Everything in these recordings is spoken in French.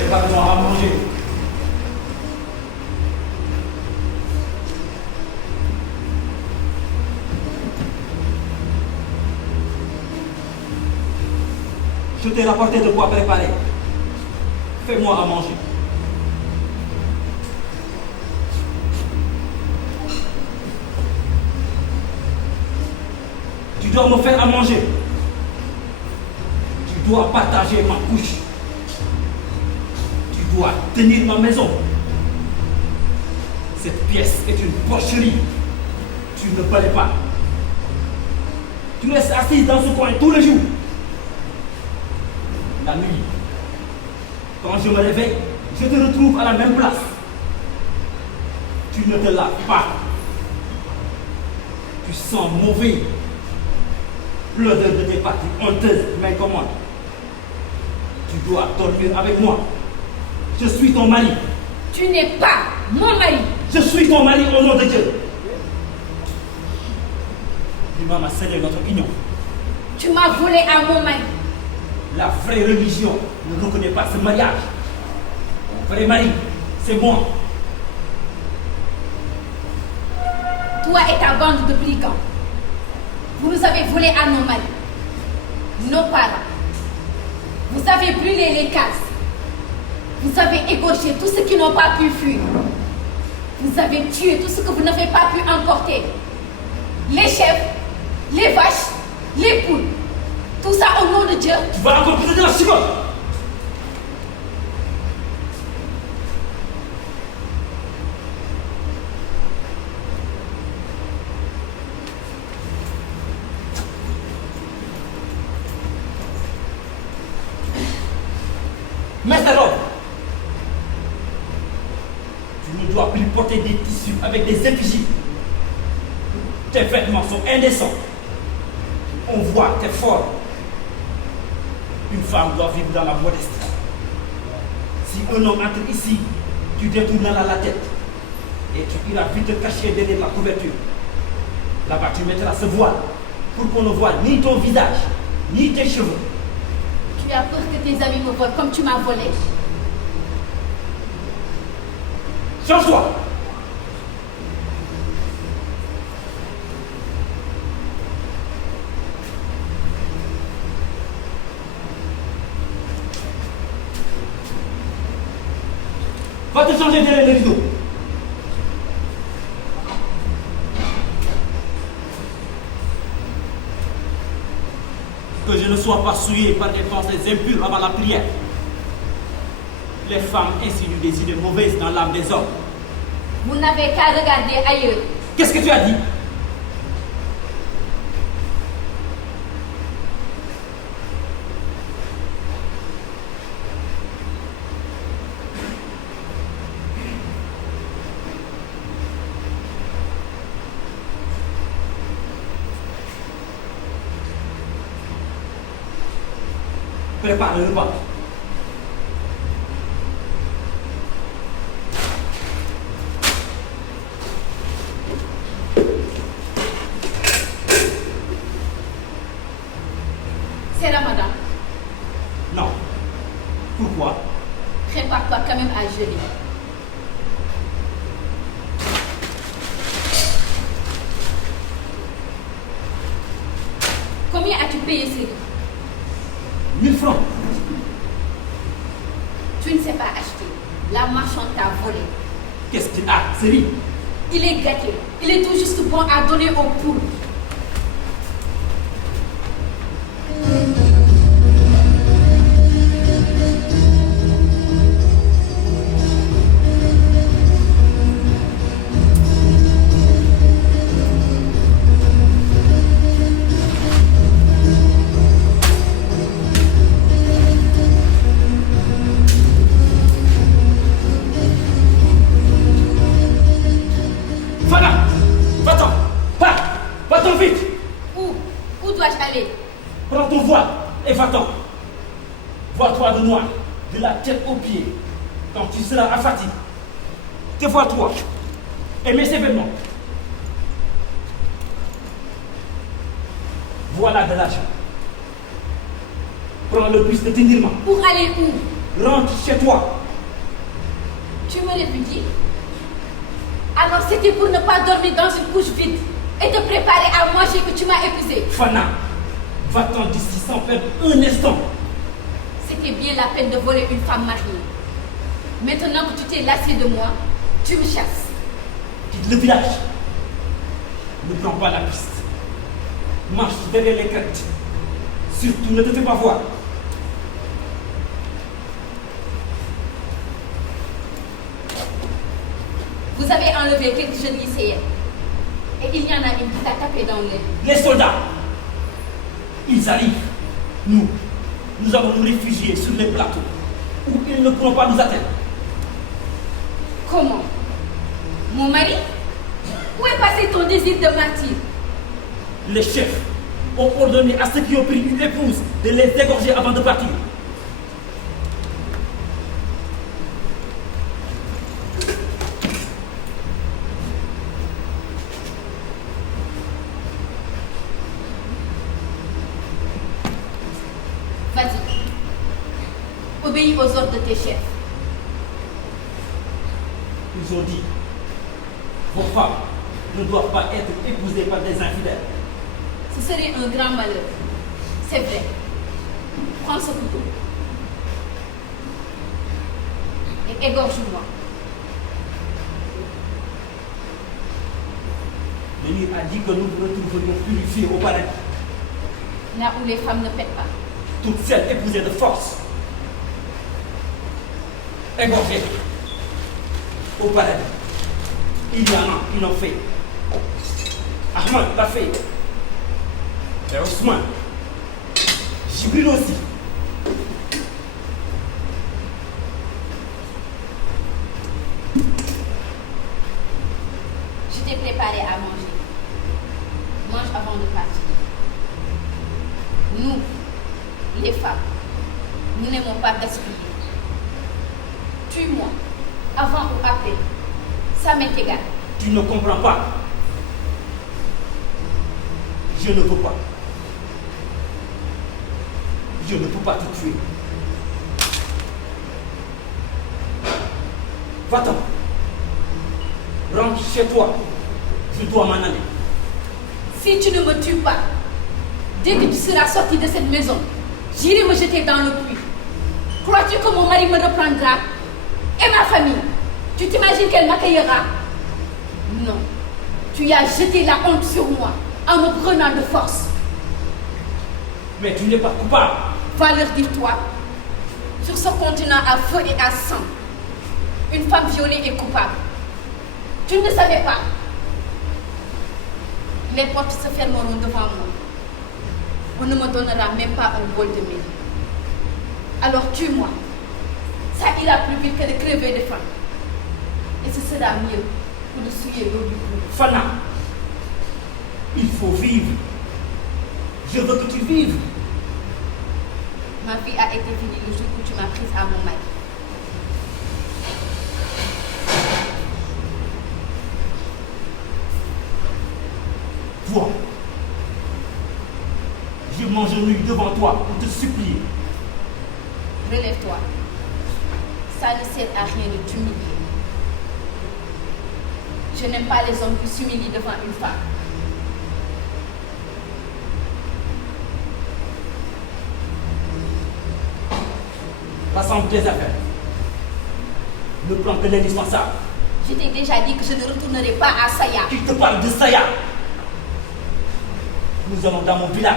Prépare-moi à manger. Je t'ai rapporté de quoi préparer. Fais-moi à manger. Tu dois me faire à manger. Tu dois partager ma couche. Tu dois tenir ma maison. Cette pièce est une porcherie. Tu ne plais pas. Tu restes assis dans ce coin tous les jours. La nuit, quand je me réveille, je te retrouve à la même place. Tu ne te laves pas. Tu sens mauvais. L'odeur de tes parties honteuses m'incommode. Tu dois dormir avec moi. Je suis ton mari. Tu n'es pas mon mari. Je suis ton mari au nom de Dieu. L'imam a scellé notre union. Tu m'as volé à mon mari. La vraie religion ne reconnaît pas ce mariage. Mon vrai mari, c'est moi. Toi et ta bande de brigands. Vous nous avez volé à nos maris, nos parents. Vous avez brûlé les cases. Vous avez égorgé tous ceux qui n'ont pas pu fuir. Vous avez tué tout ce que vous n'avez pas pu emporter. Les chèvres, les vaches, les poules. Tout ça au nom de Dieu. Tu vas encore poser de la chicotte. Mets ta robe. Tu ne dois plus porter des tissus avec des effigies. Tes vêtements sont indécents. On voit tes formes. Une femme doit vivre dans la modestie. Si un homme entre ici, tu détourneras la tête et tu iras vite te cacher derrière la couverture. Là-bas, tu mettras ce voile pour qu'on ne voie ni ton visage, ni tes cheveux. Tu as peur que tes amis me volent comme tu m'as volé. Change-toi! Va te changer derrière les rideaux. Que je ne sois pas souillé par des pensées impures avant la prière. Les femmes insinuent des idées mauvaises dans l'âme des hommes. Vous n'avez qu'à regarder ailleurs. Qu'est-ce que tu as dit? Prépare le repas. C'est Ramadan. Non. Pourquoi? Prépare-toi quand même à jeûner. Combien as-tu payé ce riz? 1000 francs. Tu ne sais pas acheter. La marchande t'a volé. Qu'est-ce qu'il a? C'est lui. Il est gâté. Il est tout juste bon à donner aux poules. Va-t'en vite. Où dois-je aller? Prends ton voile et va-t'en. Vois-toi de noir, de la tête aux pieds. Quand tu seras affati, dévoile-toi et mets ces vêtements. Voilà de l'argent. Prends le bus de Tindirma. Pour aller où? Rentre chez toi. Tu me répudies? Alors c'était pour ne pas dormir dans une couche vide et te préparer à manger que tu m'as épousée. Fana, va-t'en d'ici sans perdre un instant. C'était bien la peine de voler une femme mariée. Maintenant que tu t'es lassé de moi, tu me chasses. Quitte le village. Ne prends pas la piste. Marche derrière les crêtes. Surtout ne te fais pas voir. Vous avez enlevé quelques jeunes lycéens. Et il y en a une qui t'a tapé dans le nez. Les soldats, ils arrivent. Nous allons nous réfugier sur les plateaux où ils ne pourront pas nous atteindre. Comment? Mon mari? Où est passé ton désir de martyr? Les chefs ont ordonné à ceux qui ont pris une épouse de les égorger avant de partir. Vas-y. Obéis aux ordres de tes chefs. Ils ont dit, vos femmes ne doivent pas être épousées par des infidèles. Ce serait un grand malheur. C'est vrai. Prends ce couteau. Et égorge-moi. L'émir a dit que nous nous retrouverions purifiés au paradis. Là où les femmes ne pètent pas. Toutes celles épousées de force. Égorgées au paradis. Il y en a qui l'ont fait. Ahmad l'a fait. Et Ousmane. Jibril aussi. Je t'ai préparé à manger. Mange avant de partir. Nous, les femmes, nous n'aimons pas gaspiller. Tue-moi, avant ou après. Ça m'est égal. Tu ne comprends pas. Je ne peux pas. Je ne peux pas te tuer. Va-t'en. Rentre chez toi. Je dois m'en aller. Si tu ne me tues pas, dès que tu seras sorti de cette maison, j'irai me jeter dans le puits. Crois-tu que mon mari me reprendra? Et ma famille? Tu t'imagines qu'elle m'accueillera? Non. Tu as jeté la honte sur moi en me prenant de force. Mais tu n'es pas coupable. Va leur dire, toi, sur ce continent à feu et à sang, une femme violée est coupable. Tu ne savais pas. Les portes se fermeront devant moi. On ne me donnera même pas un bol de mille. Alors tue-moi. Ça ira plus vite que de crever de faim. Et ce sera mieux que de souiller l'eau du cou. Fana, il faut vivre. Je veux que tu vives. Ma vie a été finie le jour où tu m'as prise à mon mari. Vois. Je m'agenouille devant toi pour te supplier. Relève-toi. Ça ne sert à rien de t'humilier. Je n'aime pas les hommes qui s'humilient devant une femme. Rassemble tes affaires. Ne prends que l'indispensable. Je t'ai déjà dit que je ne retournerai pas à Saya. Qui te parle de Saya? Nous allons dans mon village.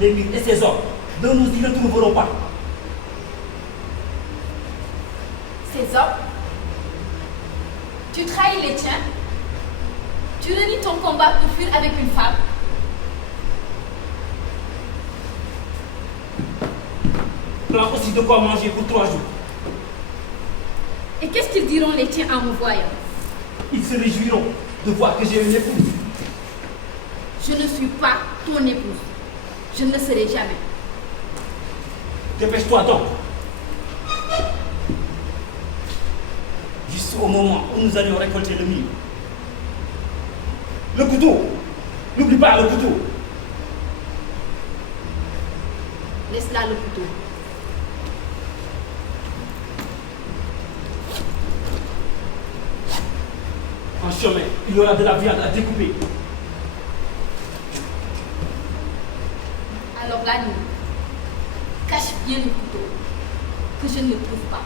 L'émir et ses hommes ne nous y retrouveront pas. Ces hommes? Tu trahis les tiens? Tu renies ton combat pour fuir avec une femme? Prends aussi de quoi manger pour 3 jours. Et qu'est-ce qu'ils diront les tiens en me voyant? Ils se réjouiront de voir que j'ai une épouse. Je ne suis pas ton épouse. Je ne le serai jamais. Dépêche-toi donc. Juste au moment où nous allions récolter le mil. Le couteau. N'oublie pas le couteau. Laisse là le couteau. chemin, il y aura de la viande à découper. Alors la nuit, cache bien le couteau, que je ne le trouve pas.